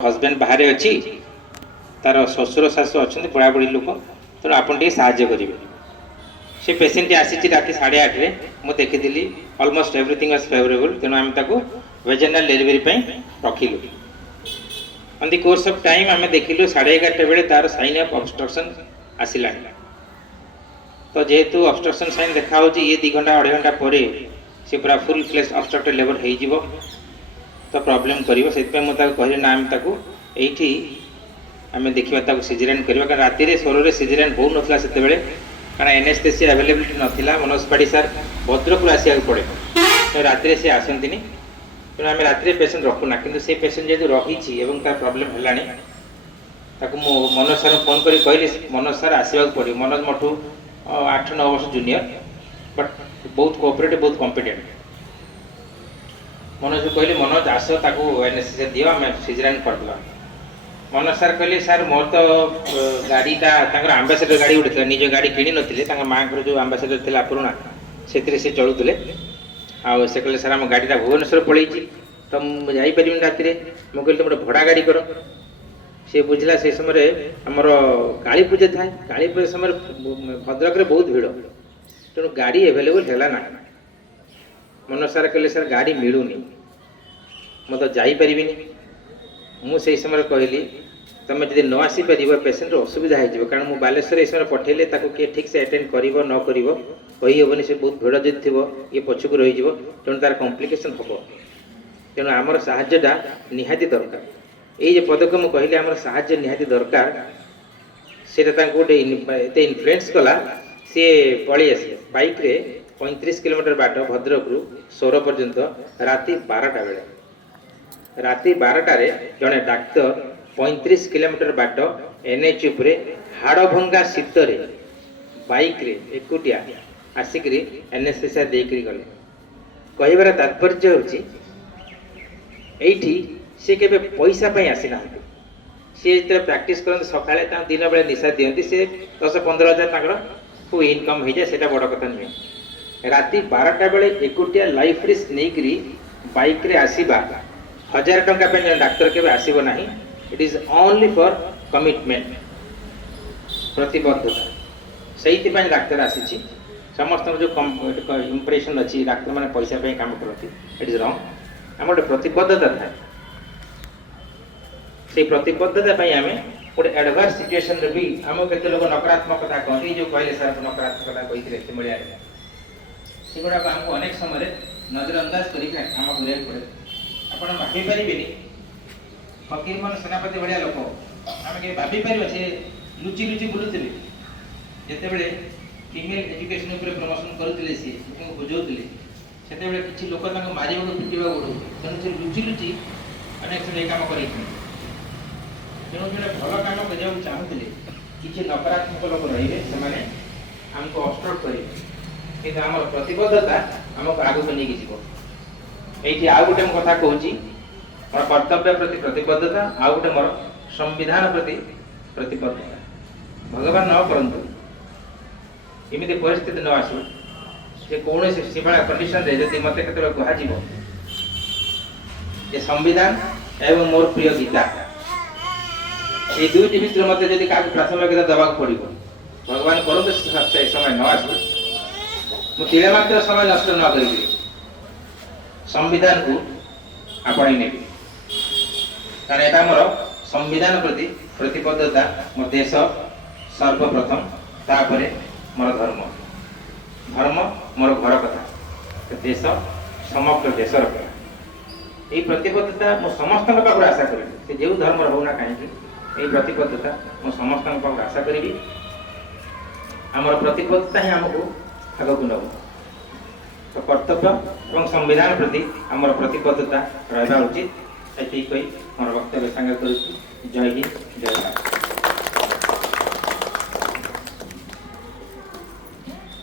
Husband बाहर अच्छी तार शशुर शाशु अच्छा पढ़ापढ़ी लोक तेणु आपड़ साज्य करेंगे से पेसेंट आसी रात 8:30 मुझे देखी अलमोस्ट एवरीथिंग वाज फेवरेबल तेणु आम वेजेनाल डेलीवरी रखिलु on the course of time आम देखिलु 11:30 बेले तार साइन ऑफ ऑब्स्ट्रक्शन आसला तो जेहेतु ऑब्स्ट्रक्शन साइन देखा ये 2 घंटा 2.5 घंटा पर सी पूरा फुल फ्लेश ऑब्स्ट्रक्टेड लेवल हो तो प्रॉब्लम करिवो सेतपे म ताको कहले ना हम ताको एठी हमें देखिबा ताको सिजरियन करबा कारण राति रे सोरो रे सिजरियन हो नथला सेते बेले कारण एनेस्थेसिया अवेलेबिलिटी नथिला मनोज पाडी सर भद्रक रो आसिया पड़े तो राति रे से आसंतिनी तो हमें राति रे पेशेंट रखुना किंतु से पेशेंट जेतु रहिछि एवं तार प्रॉब्लम हलानी ताको मो मनोज सर फोन करी कहले मनोज सर आसीबा पड़े मनोज मठू 8-9 वर्ष जूनियर बट बहुत कोऑपरेटिव बहुत कॉम्पिटेंट मनोज कहले मनोज आस ताको एनेस्थेसिया दियो आम सिजरियन करदवा मनोज सर कहले सर मोर तो गाड़ीटा आंबासेडर गाड़ी गोटे निज गाड़ी किणी नथिले माँ जो आंबासेडर थिला पुराणा से से चलुले आउ से कहले सर आम गाड़ीटा भुवनेश्वर पलैछि तो मुझे जापर राति मुझे कहली तुम भड़ा गाड़ी कर सी बुझला से समय आमर काली पूजा थाए काली पूजा समय भद्रक बहुत भिड़ तेणु गाड़ी एभेलेबल है ना मनोज सर कहले सर गाड़ी मिलूनी मत जापर मुझे समय कहली तुम जब न आसीपर पेसेंट असुविधा हो कारण मुझे बालेश्वर समय पठेले किए ठीक से अटेंड कर न करबनी से बहुत भिड़ जब थी ये पछक रही तेणु तार कम्प्लिकेसन हम तेणु आमर साहाय्यटा निहाती दरकार ये पदक मुझे कहली आमर साहाय्य निहाती दरकार से गोटे इनफ्लुएंस कला सी पलि आसे बाइक रे 35 किलोमीटर बाट भद्रक रु सोर पर्यंत राति 12टा बेले राति 12टार जड़े डाक्तर 35 किलोमीटर बाट एनएच उपरे हाड़भंगा शीतर बाइक रे एकुटिया आसिक एनेस्थेसिया देकरी गले कहबार तात्पर्य होची एठी से केबे पैसा पई आसी ना सी जो प्रैक्टिस करते सकाଳେ दिन बेले निशा दियंती से 10-15 हजार को इनकम हो जाए से बड़ कथा नुहे राति 12टा बेले एकुटिया लाइफ रिस्क नहीं बाइक रे आसीबा 1000 टंका पे डाक्तर के आसीबो नाही it is only for commitment प्रतिबद्धता से डाक्तर आसी समस्त जो इंप्रेशन अच्छी डाक्तर मैंने पैसा पे काम करती इट इज रॉन्ग आम गोटे प्रतिबद्धता था से प्रतिबद्धता आम गोटे एडवर्स सिचुएशन भी आम के लोग नकारात्मकता कहते जो कहले सर नकारात्मकता कहते से भाया सेगुड़ा आमको अनेक समय नजरअंदाज करके आम करा पड़े आप भापे फकीर मन सेनापति भाया लोक आम के भापीपर से लुचि लुचि बुलूले जिते फीमेल एजुकेशन उपर प्रमोशन करुले सी बुझाऊे से किसी लोक मारे पिटा गोड़ तेणु से लुचि लुचि अनेक समय कम कर तेणु जो भल कम करने चाहूले किसी नकारात्मक लोक रे से आमको ऑब्स्ट्रक्ट करेंगे कि आम प्रतिबद्धता आमको आगक नहीं जीव ये आउ गोटे कथा कहूँ मोर कर्तव्य प्रति प्रतिबद्धता आउ गोटे मोर संविधान प्रति प्रतिबद्धता भगवान न करंतु एमती परिस्थिति न आसू जे कौन से कंडीशन रे जदि मत केतबे कह संविधान एवं मोर प्रिय गीता ये दुईटी भितर मत जदि प्राथमिकता देवा पड़ो भगवान करते समय न आसू मुझे मात्र समय नष्ट न कर संविधान को आपणे ने कारण यहाँ मोर संविधान प्रति प्रतिबद्धता मोर देश सर्वप्रथम तापर मोर धर्म धर्म मोर घर कथा देश समग्र देशर कथा ये प्रतिबद्धता मु समस्त पाखु आशा करी जो धर्म होना कहीं ये प्रतिबद्धता मु समस्त पाखु आशा करी आमर प्रतिबद्धता ही आमको आगक नब तो कर्तव्य और संविधान प्रति आमर प्रतिबद्धता रहा उचित ये मोर वक्तव्य सांगे करुच्ची जय हिंद जय भारत।